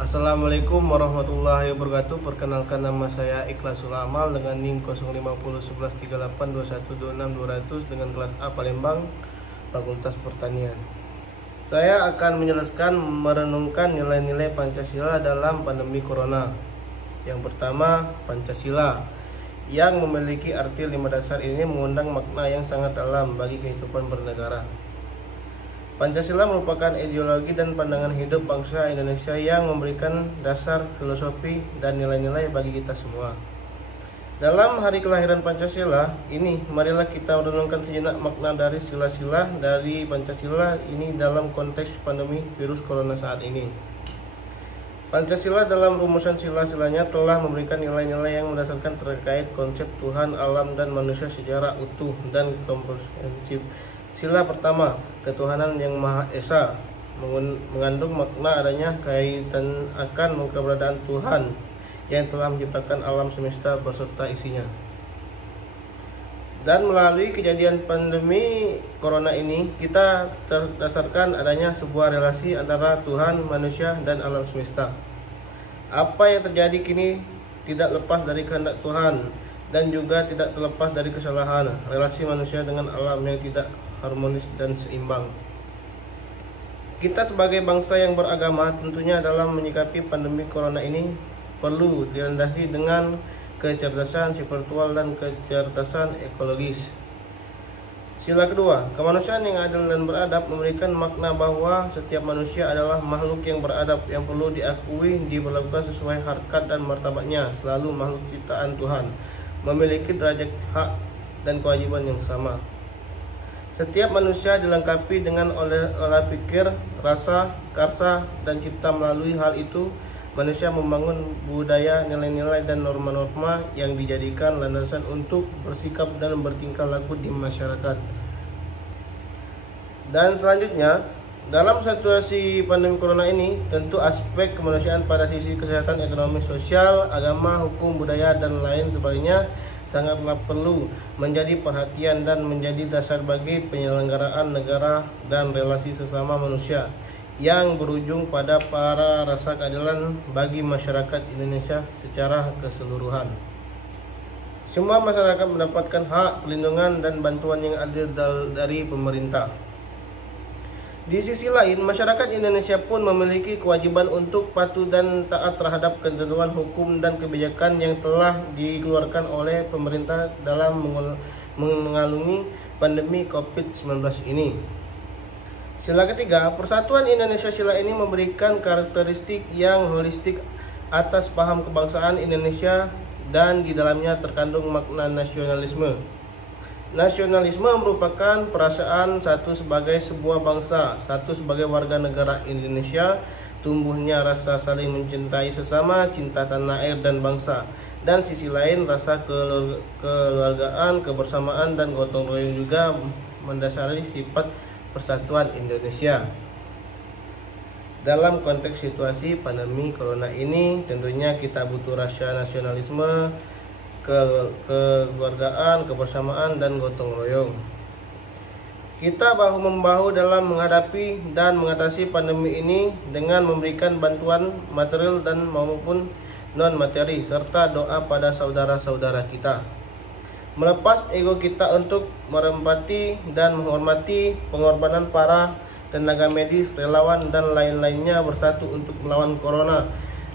Assalamualaikum warahmatullahi wabarakatuh. Perkenalkan, nama saya Ikhlasul Amal dengan NIM 05011382126 dengan kelas A Palembang, Fakultas Pertanian. Saya akan menjelaskan merenungkan nilai-nilai Pancasila dalam pandemi Corona. Yang pertama, Pancasila yang memiliki arti 5 dasar ini mengundang makna yang sangat dalam bagi kehidupan bernegara. Pancasila merupakan ideologi dan pandangan hidup bangsa Indonesia yang memberikan dasar filosofi dan nilai-nilai bagi kita semua. Dalam hari kelahiran Pancasila ini, marilah kita merenungkan sejenak makna dari sila-sila dari Pancasila ini dalam konteks pandemi virus corona saat ini. Pancasila dalam rumusan sila-silanya telah memberikan nilai-nilai yang mendasarkan terkait konsep Tuhan, alam, dan manusia secara utuh dan komprehensif. Sila pertama, ketuhanan yang Maha Esa, mengandung makna adanya kaitan akan keberadaan Tuhan yang telah menciptakan alam semesta beserta isinya. Dan melalui kejadian pandemi Corona ini, kita terdasarkan adanya sebuah relasi antara Tuhan, manusia, dan alam semesta. Apa yang terjadi kini tidak lepas dari kehendak Tuhan dan juga tidak terlepas dari kesalahan relasi manusia dengan alam yang tidak harmonis dan seimbang. Kita sebagai bangsa yang beragama tentunya dalam menyikapi pandemi Corona ini perlu dilandasi dengan kecerdasan spiritual dan kecerdasan ekologis. Sila kedua, kemanusiaan yang adil dan beradab memberikan makna bahwa setiap manusia adalah makhluk yang beradab yang perlu diakui, diperlakukan sesuai harkat dan martabatnya, selalu makhluk ciptaan Tuhan, memiliki derajat hak dan kewajiban yang sama. Setiap manusia dilengkapi dengan olah pikir, rasa, karsa, dan cipta. Melalui hal itu, manusia membangun budaya, nilai-nilai, dan norma-norma yang dijadikan landasan untuk bersikap dan bertingkah laku di masyarakat. Dan selanjutnya, dalam situasi pandemi Corona ini, tentu aspek kemanusiaan pada sisi kesehatan, ekonomi, sosial, agama, hukum, budaya, dan lain sebagainya sangatlah perlu menjadi perhatian dan menjadi dasar bagi penyelenggaraan negara dan relasi sesama manusia yang berujung pada para rasa keadilan bagi masyarakat Indonesia secara keseluruhan. Semua masyarakat mendapatkan hak, perlindungan, dan bantuan yang adil dari pemerintah. Di sisi lain, masyarakat Indonesia pun memiliki kewajiban untuk patuh dan taat terhadap ketentuan hukum dan kebijakan yang telah dikeluarkan oleh pemerintah dalam mengalungi pandemi COVID-19 ini. Sila ketiga, Persatuan Indonesia. Sila ini memberikan karakteristik yang holistik atas paham kebangsaan Indonesia dan di dalamnya terkandung makna nasionalisme. Nasionalisme merupakan perasaan satu sebagai sebuah bangsa, satu sebagai warga negara Indonesia, tumbuhnya rasa saling mencintai sesama, cinta tanah air dan bangsa, dan sisi lain rasa kekeluargaan, kebersamaan, dan gotong royong juga mendasari sifat persatuan Indonesia. Dalam konteks situasi pandemi Corona ini, tentunya kita butuh rasa nasionalisme, kekeluargaan, kebersamaan, dan gotong royong. Kita bahu-membahu dalam menghadapi dan mengatasi pandemi ini dengan memberikan bantuan material dan maupun non-materi serta doa pada saudara-saudara kita. Melepas ego kita untuk merempati dan menghormati pengorbanan para tenaga medis, relawan, dan lain-lainnya bersatu untuk melawan corona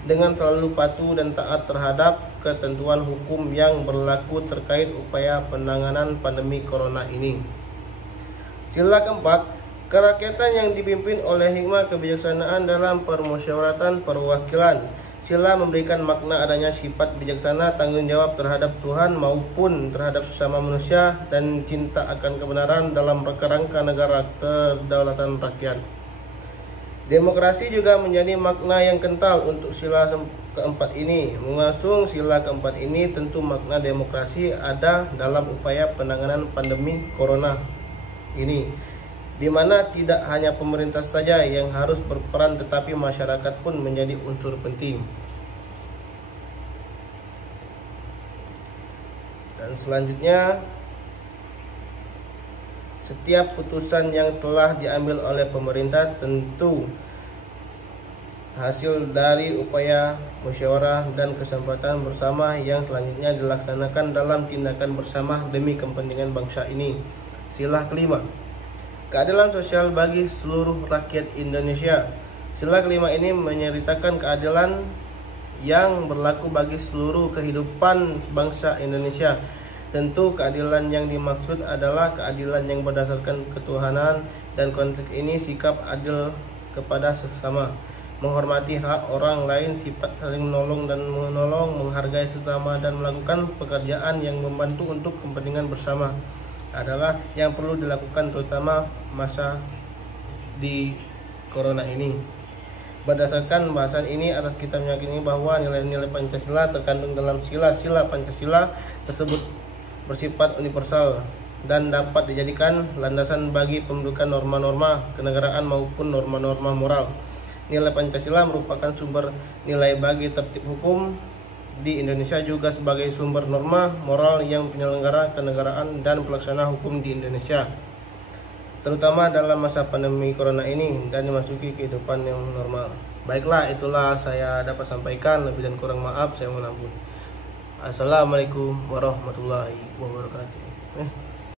dengan selalu patuh dan taat terhadap ketentuan hukum yang berlaku terkait upaya penanganan pandemi Corona ini. Sila keempat, kerakyatan yang dipimpin oleh hikmah kebijaksanaan dalam permusyawaratan perwakilan. Sila memberikan makna adanya sifat bijaksana, tanggung jawab terhadap Tuhan maupun terhadap sesama manusia, dan cinta akan kebenaran dalam kerangka negara kedaulatan rakyat. Demokrasi juga menjadi makna yang kental untuk sila keempat ini. Mengusung sila keempat ini, tentu makna demokrasi ada dalam upaya penanganan pandemi Corona ini, di mana tidak hanya pemerintah saja yang harus berperan, tetapi masyarakat pun menjadi unsur penting. Dan selanjutnya, setiap putusan yang telah diambil oleh pemerintah tentu hasil dari upaya musyawarah dan kesempatan bersama yang selanjutnya dilaksanakan dalam tindakan bersama demi kepentingan bangsa ini. Sila kelima, keadilan sosial bagi seluruh rakyat Indonesia. Sila kelima ini menyeritakan keadilan yang berlaku bagi seluruh kehidupan bangsa Indonesia. Tentu keadilan yang dimaksud adalah keadilan yang berdasarkan ketuhanan, dan konteks ini sikap adil kepada sesama, menghormati hak orang lain, sifat saling menolong dan menolong, menghargai sesama, dan melakukan pekerjaan yang membantu untuk kepentingan bersama adalah yang perlu dilakukan terutama masa di corona ini. Berdasarkan bahasan ini, atas kita meyakini bahwa nilai-nilai Pancasila terkandung dalam sila-sila Pancasila tersebut bersifat universal dan dapat dijadikan landasan bagi pembentukan norma-norma kenegaraan maupun norma-norma moral. Nilai Pancasila merupakan sumber nilai bagi tertib hukum di Indonesia, juga sebagai sumber norma moral yang penyelenggara kenegaraan dan pelaksana hukum di Indonesia, terutama dalam masa pandemi corona ini dan memasuki kehidupan yang normal. Baiklah, itulah saya dapat sampaikan. Lebih dan kurang maaf, saya mohon ampun. Assalamualaikum warahmatullahi wabarakatuh.